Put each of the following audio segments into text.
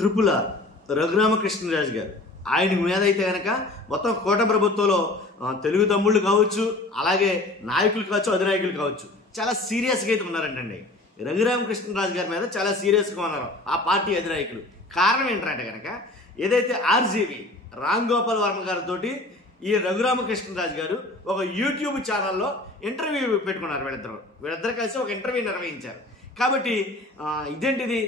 త్రిపుల రఘురామకృష్ణరాజు గారు ఆయన మీద అయితే కనుక మొత్తం కోట ప్రభుత్వంలో తెలుగు తమ్ముళ్ళు కావచ్చు, అలాగే నాయకులు కావచ్చు, అధినాయకులు కావచ్చు, చాలా సీరియస్గా అయితే ఉన్నారంటండి. రఘురామకృష్ణరాజు గారి మీద చాలా సీరియస్గా ఉన్నారు ఆ పార్టీ అధినాయకులు. కారణం ఏంటంటే కనుక ఏదైతే ఆర్జీవి రామ్ గోపాల్ వర్మ గారితో ఈ రఘురామకృష్ణరాజు గారు ఒక యూట్యూబ్ ఛానల్లో ఇంటర్వ్యూ పెట్టుకున్నారు. వీళ్ళిద్దరు కలిసి ఒక ఇంటర్వ్యూ నిర్వహించారు. కాబట్టి ఇదేంటిది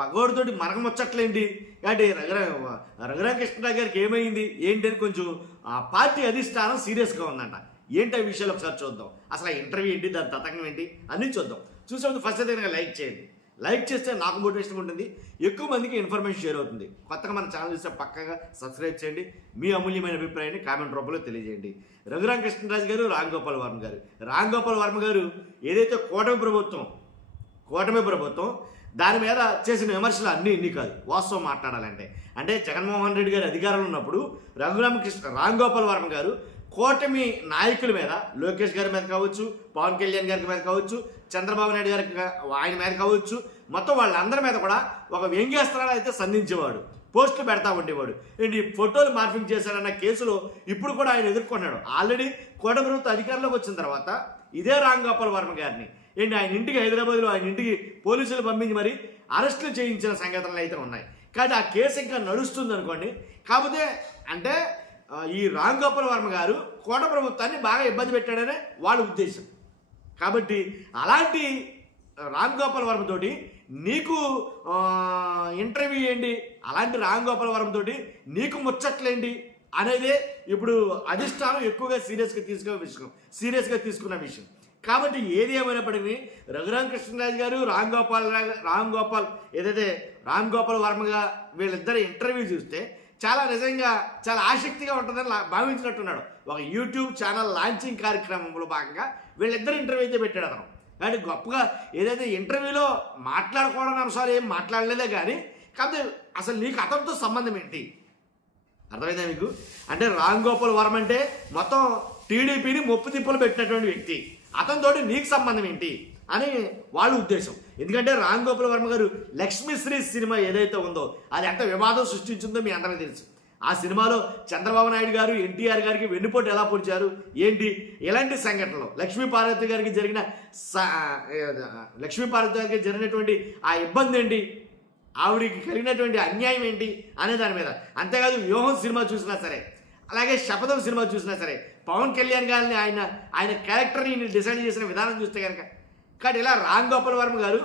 పగోడితోటి మనకు ముచ్చట్లేంటి, కాబట్టి రఘురామకృష్ణరాజు గారికి ఏమైంది ఏంటి అని కొంచెం ఆ పార్టీ అధిష్టానం సీరియస్గా ఉందంట. ఏంటి ఆ విషయాలు ఒకసారి చూద్దాం. అసలు ఆ ఇంటర్వ్యూ ఏంటి, దాని తతంగం ఏంటి అన్నీ చూద్దాం. చూసే ముందు ఫస్ట్ అయితే కనుక లైక్ చేయండి. లైక్ చేస్తే నాకు మోటివేషన్ ఉంటుంది, ఎక్కువ మందికి ఇన్ఫర్మేషన్ షేర్ అవుతుంది. కొత్తగా మన ఛానల్ చూస్తే పక్కగా సబ్స్క్రైబ్ చేయండి. మీ అమూల్యమైన అభిప్రాయాన్ని కామెంట్ రూపంలో తెలియజేయండి. రఘురామకృష్ణరాజు గారు, రామ్ గోపాల్ వర్మ గారు ఏదైతే కూటమి ప్రభుత్వం దాని మీద చేసిన విమర్శలు అన్నీ ఇన్ని కాదు, వాస్తవం మాట్లాడాలంటే. అంటే జగన్మోహన్ రెడ్డి గారు అధికారంలో ఉన్నప్పుడు రామ్ గోపాల్ వర్మ గారు కూటమి నాయకుల మీద, లోకేష్ గారి మీద కావచ్చు, పవన్ కళ్యాణ్ గారి మీద కావచ్చు, చంద్రబాబు నాయుడు గారికి ఆయన మీద కావచ్చు, మొత్తం వాళ్ళందరి మీద కూడా ఒక వ్యంగ్యాస్త్రాలు అయితే సంధించేవాడు, పోస్టులు పెడతా ఉండేవాడు. ఏంటి ఫోటోలు మార్ఫింగ్ చేశాడన్న కేసులో ఇప్పుడు కూడా ఆయన ఎదుర్కొన్నాడు. ఆల్రెడీ కూటమి ప్రభుత్వం అధికారంలోకి వచ్చిన తర్వాత ఇదే రామ్ గోపాల్ వర్మ గారిని ఏంటి ఆయన ఇంటికి, హైదరాబాద్లో ఆయన ఇంటికి పోలీసులు పంపించి మరి అరెస్టులు చేయించిన సంఘటనలు అయితే ఉన్నాయి. కానీ ఆ కేసు ఇంకా నడుస్తుంది అనుకోండి. కాకపోతే అంటే ఈ రామ్ గోపాల్ వర్మ గారు కోట ప్రభుత్వాన్ని బాగా ఇబ్బంది పెట్టాడనే వాళ్ళ ఉద్దేశం. కాబట్టి అలాంటి రామ్ గోపాల్ వర్మ తోటి నీకు ఇంటర్వ్యూ ఏంటి, అలాంటి రామ్ గోపాల్ వర్మ తోటి నీకు ముచ్చట్లేంటి అనేదే ఇప్పుడు అధిష్టానం ఎక్కువగా సీరియస్గా తీసుకున్న విషయం. కాబట్టి ఏది ఏమైనప్పటికీ రఘురామకృష్ణరాజు గారు, రామ్ గోపాల్ వర్మగా వీళ్ళిద్దరు ఇంటర్వ్యూ చూస్తే చాలా నిజంగా చాలా ఆసక్తిగా ఉంటుందని భావించినట్టున్నాడు. ఒక యూట్యూబ్ ఛానల్ లాంచింగ్ కార్యక్రమంలో భాగంగా వీళ్ళిద్దరు ఇంటర్వ్యూ అయితే పెట్టాడు అతను. కానీ గొప్పగా ఏదైతే ఇంటర్వ్యూలో మాట్లాడుకోవడం అంశాలు ఏం మాట్లాడలేదే కానీ, కాకపోతే అసలు నీకు అతనితో సంబంధం ఏంటి అర్థమైందా మీకు? అంటే రామ్ గోపాల్ వర్మ అంటే మొత్తం టీడీపీని ముప్పు తిప్పులు పెట్టినటువంటి వ్యక్తి, అతనితోటి నీకు సంబంధం ఏంటి అని వాళ్ళ ఉద్దేశం. ఎందుకంటే రామ్ గోపాల్ వర్మ గారు లక్ష్మీశ్రీ సినిమా ఏదైతే ఉందో అది ఎంత వివాదం సృష్టించిందో మీ అందరికీ తెలుసు. ఆ సినిమాలో చంద్రబాబు నాయుడు గారు ఎన్టీఆర్ గారికి వెన్నుపోటు ఎలా పొడిచారు ఏంటి, ఇలాంటి సంఘటనలు లక్ష్మీపార్వతి గారికి జరిగినటువంటి ఆ ఇబ్బంది ఏంటి, ఆవిడికి కలిగినటువంటి అన్యాయం ఏంటి అనే దాని మీద. అంతేకాదు వ్యూహం సినిమా చూసినా సరే, అలాగే శపథం సినిమా చూసినా సరే, పవన్ కళ్యాణ్ గారిని ఆయన క్యారెక్టర్ని డిసైడ్ చేసిన విధానం చూస్తే కనుక. కాబట్టి ఇలా రామ్ గోపాల్ వర్మ గారు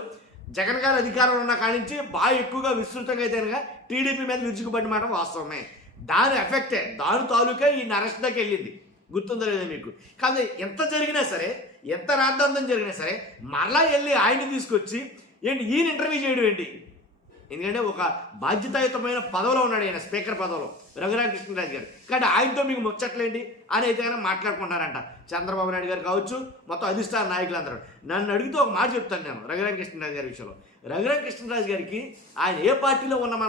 జగన్ గారు అధికారంలో ఉన్న కాడి నుంచి బాగా ఎక్కువగా విస్తృతంగా అయితే కనుక టీడీపీ మీద విరుచుకుపడిన మాట వాస్తవమే. దాని ఎఫెక్టే, దాని తాలూకే ఈ అరెస్ట్ దాకా వెళ్ళింది. గుర్తుందో లేదో మీకు? కాదు ఎంత జరిగినా సరే, ఎంత రాద్ధాంతం జరిగినా సరే మరలా వెళ్ళి ఆయన్ని తీసుకొచ్చి ఏంటి ఈయన ఇంటర్వ్యూ చేయడం ఏంటి? ఎందుకంటే ఒక బాధ్యతాయుతమైన పదవిలో ఉన్నాడు ఆయన, స్పీకర్ పదవిలో రఘురామకృష్ణరాజు గారు. కానీ ఆయనతో మీకు ముచ్చట్లేంటి అని అయితే కనుక మాట్లాడుకుంటారంట చంద్రబాబు నాయుడు గారు కావచ్చు, మొత్తం అధిష్టాన నాయకులందరూ. నన్ను అడిగితే ఒక మాట చెప్తాను నేను రఘురామకృష్ణరాజు గారి విషయంలో. రఘురామకృష్ణరాజు గారికి ఆయన ఏ పార్టీలో ఉన్నాం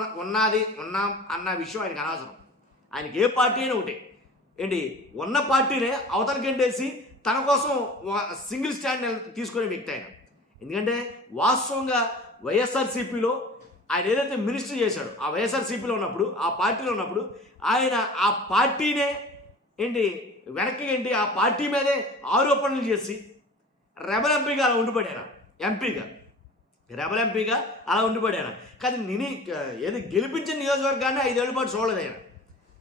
అన్న విషయం ఆయనకు అనవసరం. ఆయనకి ఏ పార్టీ అయినా ఒకటి ఏంటి, ఉన్న పార్టీనే అవతలకెంటేసి తన కోసం సింగిల్ స్టాండ్ తీసుకునే వ్యక్తి ఆయన. ఎందుకంటే వాస్తవంగా వైఎస్ఆర్సీపీలో ఆయన ఏదైతే మినిస్టర్ చేశాడో, ఆ వైఎస్ఆర్సీపీలో ఉన్నప్పుడు, ఆ పార్టీలో ఉన్నప్పుడు ఆయన ఆ పార్టీనే ఏంటి వెనక్కి ఏంటి ఆ పార్టీ మీదే ఆరోపణలు చేసి రెబల్ ఎంపీగా అలా ఉండిపడాను, రెబల్ ఎంపీగా అలా ఉండిపడాను. కానీ ఏది గెలిపించిన నియోజకవర్గాన్ని 5 ఏళ్ల పాటు చూడలేదు ఆయన.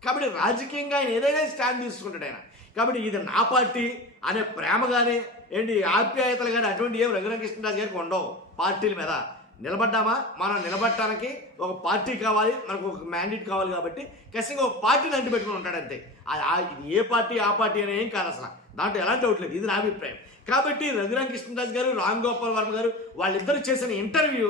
కాబట్టి రాజకీయంగా ఆయన ఏదైనా స్టాండ్ తీసుకుంటాడు ఆయన. కాబట్టి ఇది నా పార్టీ అనే ప్రేమ కానీ ఏంటి ఆప్యాయతలు కానీ అటువంటి ఏం రఘురామకృష్ణరాజు గారికి ఉండవు. పార్టీల మీద నిలబడ్డామా, మనం నిలబడటానికి ఒక పార్టీ కావాలి, మనకు ఒక మ్యాండేట్ కావాలి. కాబట్టి ఖచ్చితంగా ఒక పార్టీని అంటి పెట్టుకుని ఉంటాడు అంతే. ఇది ఏ పార్టీ ఆ పార్టీ అనే ఏం కాదు, అసలు దాంట్లో ఎలాంటి డౌట్ లేదు. ఇది నా అభిప్రాయం. కాబట్టి రఘురామకృష్ణరాజు గారు, రామ్ గోపాల్ వర్మ గారు వాళ్ళిద్దరు చేసిన ఇంటర్వ్యూ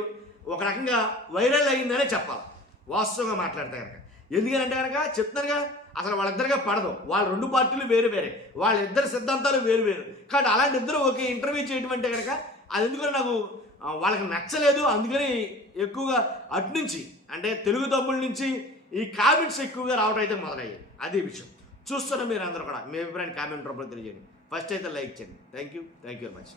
ఒక రకంగా వైరల్ అయిందనే చెప్పాలి వాస్తవంగా మాట్లాడితే కనుక. ఎందుకంటే కనుక చెప్తున్నారుగా, అసలు వాళ్ళిద్దరిగా పడదు, వాళ్ళ 2 పార్టీలు వేరే, వాళ్ళిద్దరి సిద్ధాంతాలు వేరు. కాబట్టి అలాంటి ఇద్దరు ఒకే ఇంటర్వ్యూ చేయడం అంటే కనుక అది ఎందుకని నాకు వాళ్ళకి నచ్చలేదు. అందుకని ఎక్కువగా అటునుంచి అంటే తెలుగు తమ్ముళ్ళ నుంచి ఈ కామెంట్స్ ఎక్కువగా రావడం అయితే మొదలయ్యాయి. అదే విషయం. చూస్తున్న మీరు అందరూ కూడా మీ అభిప్రాయాన్ని కామెంట్ రూపంలో తెలియజేయండి. ఫస్ట్ అయితే లైక్ చేయండి. Thank you very much.